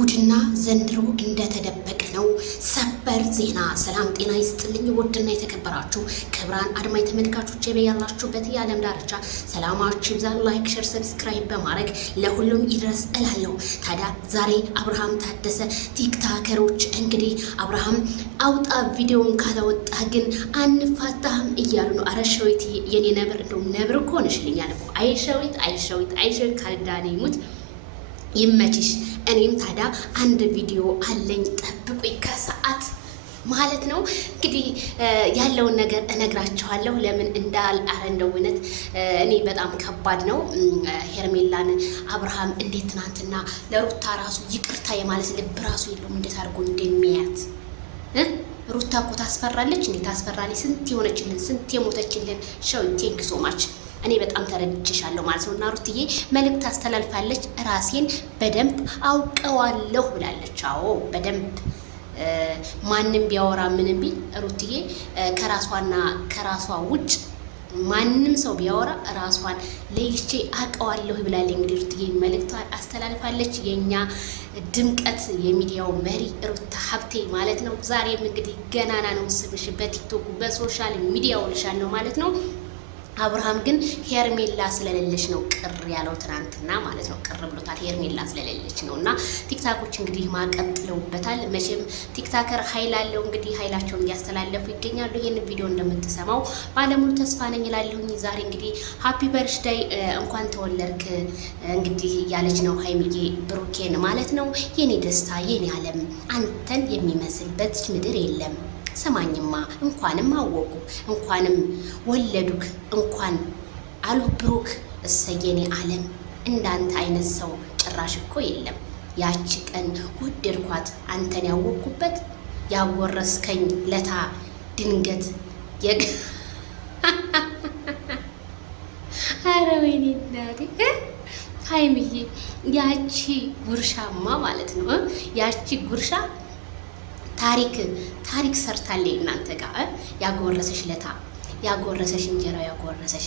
ጉድና ዘንድሮ እንደተደበቀ ነው። ሰበር ዜና። ሰላም ጤና ይስጥልኝ ውድና የተከበራችሁ ክብራን አድማጭ ተመልካቾች በያላችሁበት የዓለም ዳርቻ ሰላማችሁ ይብዛ። ላይክ፣ ሼር፣ ሰብስክራይብ በማድረግ ለሁሉም ይድረስ እላለሁ። ታዲያ ዛሬ አብርሃም ታደሰ ቲክታከሮች እንግዲህ አብርሃም አውጣ ቪዲዮን ካላወጣ ግን አንፋታህም እያሉ ነው። አረ ሸዊት የኔ ነብር፣ እንደው ነብር እኮ ነሽልኛል እኮ። አይሸዊት ካልዳኔ ሙት ይመችሽ። እኔም ታዲያ አንድ ቪዲዮ አለኝ ጠብቁኝ፣ ከሰዓት ማለት ነው። እንግዲህ ያለውን ነገር እነግራችኋለሁ። ለምን እንደው እውነት እኔ በጣም ከባድ ነው። ሄርሜላን አብርሃም እንዴት ትናንትና ለሩታ ራሱ ይቅርታ የማለት ልብ ራሱ የለውም። እንዴት አድርጎ እንደሚያት ሩታ እኮ ታስፈራለች። እንዴት ታስፈራለች! ስንት የሆነችልን ስንት የሞተችልን ሸው ቴንክ ሶ ማች። እኔ በጣም ተረድቼሻለሁ ማለት ነው። እና ሩትዬ መልእክት አስተላልፋለች። ራሴን በደንብ አውቀዋለሁ ብላለች። አዎ በደንብ ማንም ቢያወራ ምንም ቢል ሩትዬ ከራሷና ከራሷ ውጭ ማንም ሰው ቢያወራ ራሷን ለይቼ አውቀዋለሁ ብላለች። እንግዲህ ሩትዬ መልእክቷን አስተላልፋለች። የኛ ድምቀት የሚዲያው መሪ ሩታ ሀብቴ ማለት ነው። ዛሬም እንግዲህ ገናና ነው ስምሽ በቲክቶክ በሶሻል ሚዲያው ልሻል ነው ማለት ነው። አብርሃም ግን ሄርሜላ ስለሌለች ነው ቅር ያለው ትናንትና ማለት ነው። ቅር ብሎታል ሄርሜላ ስለሌለች ነው። እና ቲክታኮች እንግዲህ ማቀጥለውበታል። መቼም ቲክታከር ኃይል አለው። እንግዲህ ኃይላቸውን እያስተላለፉ ይገኛሉ። ይህን ቪዲዮ እንደምትሰማው ባለሙሉ ተስፋ ነኝ እላለሁኝ። ዛሬ እንግዲህ ሃፒ በርዝዴይ እንኳን ተወለድክ እንግዲህ እያለች ነው ሀይሚዬ ብሩኬን ማለት ነው። የኔ ደስታ የኔ ዓለም አንተን የሚመስልበት ምድር የለም። ሰማኝማ እንኳንም አወቁ እንኳንም ወለዱክ እንኳን አሉ ብሩክ እሰየኔ ዓለም እንዳንተ አይነት ሰው ጭራሽ እኮ የለም። ያቺ ቀን ወደድኳት አንተን ያወቅኩበት ያጎረስከኝ ለታ ድንገት ኧረ ወይኔ እናቴ ሀይሚዬ ያቺ ጉርሻማ ማለት ነው። ያቺ ጉርሻ ታሪክ ሰርታለች እናንተ ጋር ያጎረሰሽ ለታ ያጎረሰሽ እንጀራው ያጎረሰሽ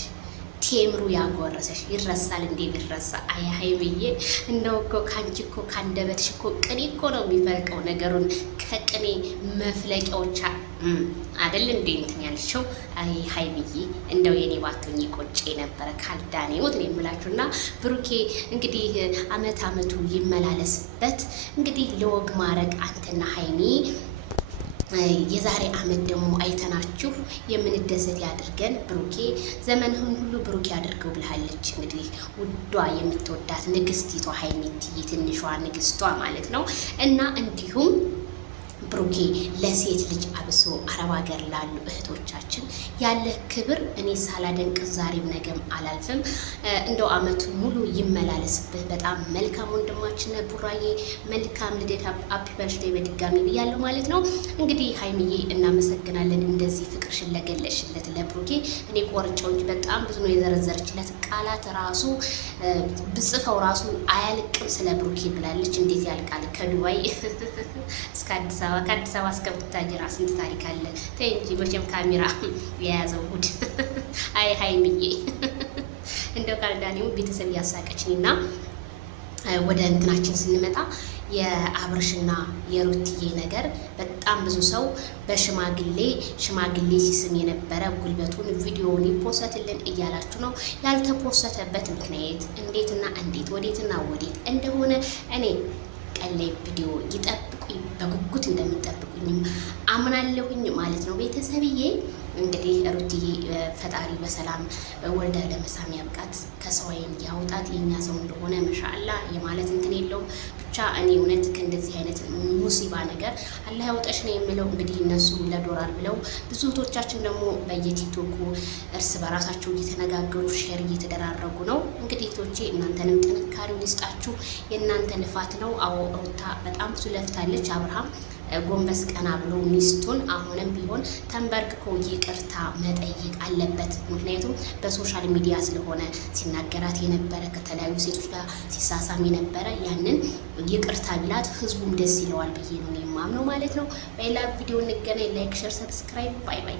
ቴምሩ ያጎረሰሽ ይረሳል እንዴ? ቢረሳ አይ ሀይሚዬ እንደው እኮ ካንቺ እኮ ካንደበትሽ እኮ ቅኔ እኮ ነው የሚፈልቀው። ነገሩን ከቅኔ መፍለቂያዎች አይደል እንዴ እንትን ያልሽው? አይ ሀይሚዬ እንደው የኔ ባቶኝ ቆጬ ነበረ ካልዳኔ ሞት ነው የምላችሁና ብሩኬ እንግዲህ አመቱ ይመላለስበት። እንግዲህ ለወግ ማረግ አንተና ሀይሚ የዛሬ አመት ደግሞ አይተናችሁ የምንደሰት ያድርገን። ብሩኬ ዘመንህን ሁሉ ብሩኬ ያድርገው ብላለች። እንግዲህ ውዷ የምትወዳት ንግስቲቷ ሀይሚቲ ትንሿ ንግስቷ ማለት ነው። እና እንዲሁም ብሩኬ ለሴት ልጅ አብሶ አረብ ሀገር ላሉ እህቶቻችን ያለ ክብር እኔ ሳላደንቅ ዛሬም ነገም አላልፍም። እንደው አመቱን ሙሉ ይመላለስብህ። በጣም መልካም ወንድማችን ቡራዬ መልካም ልደት ሃፒ በርዝዴይ በድጋሚ ብያለሁ ማለት ነው። እንግዲህ ሀይሚዬ እናመሰግናለን እንደዚህ ፍቅርሽን ለገለሽለት ለብሩኬ። እኔ ቆርጬው እንጂ በጣም ብዙ ነው የዘረዘረችለት ቃላት ራሱ ብጽፈው ራሱ አያልቅም ስለ ብሩኬ ብላለች። እንዴት ያልቃል? ከዱባይ እስከ አዲስ አበባ ከአዲስ አበባ እስከ ቡታጅራ ስንት ታሪክ አለ። ተይ እንጂ መቼም ካሜራ የያዘው ጉድ። አይ ሀይሚዬ እንደው ካልዳኔው ቤተሰብ ያሳቀችኝና ወደ እንትናችን ስንመጣ የአብርሽና የሩትዬ ነገር በጣም ብዙ ሰው በሽማግሌ ሲስም የነበረ ጉልበቱን ቪዲዮውን ይፖሰትልን እያላችሁ ነው። ያልተፖሰተበት ምክንያት እንዴትና እንዴት ወዴትና ወዴት እንደሆነ እኔ ቀን ላይ ቪዲዮ ይጠብቁኝ፣ በጉጉት እንደምጠብቁኝም አምናለሁኝ ማለት ነው ቤተሰብዬ። እንግዲህ ሩትዬ ፈጣሪ በሰላም ወልዳ ለመሳም ያብቃት፣ ከሰው ዓይን ያውጣት። የኛ ሰው እንደሆነ መሻአላ የማለት እንትን የለውም። ብቻ እኔ እውነት ከእንደዚህ አይነት ሙሲባ ነገር አላህ ያውጣሽ ነው የምለው። እንግዲህ እነሱ ለዶላር ብለው ብዙ እህቶቻችን ደግሞ በየቲክቶኩ እርስ በራሳቸው እየተነጋገሩ ሼር እየተደራረጉ ነው። እንግዲህ እህቶቼ እናንተንም ጥንካሬውን ይስጣችሁ፣ የእናንተ ልፋት ነው። አዎ ሩታ በጣም ብዙ ለፍታለች። አብርሃም ጎንበስ ቀና ብሎ ሚስቱን አሁንም ቢሆን ተንበርክኮ ይቅርታ መጠየቅ አለበት። ምክንያቱም በሶሻል ሚዲያ ስለሆነ ሲናገራት የነበረ ከተለያዩ ሴቶች ጋር ሲሳሳም የነበረ ያንን ይቅርታ ቢላት ህዝቡም ደስ ይለዋል ብዬ ነው የማምነው ማለት ነው። በሌላ ቪዲዮ እንገናኝ። ላይክ፣ ሼር፣ ሰብስክራይብ። ባይ ባይ።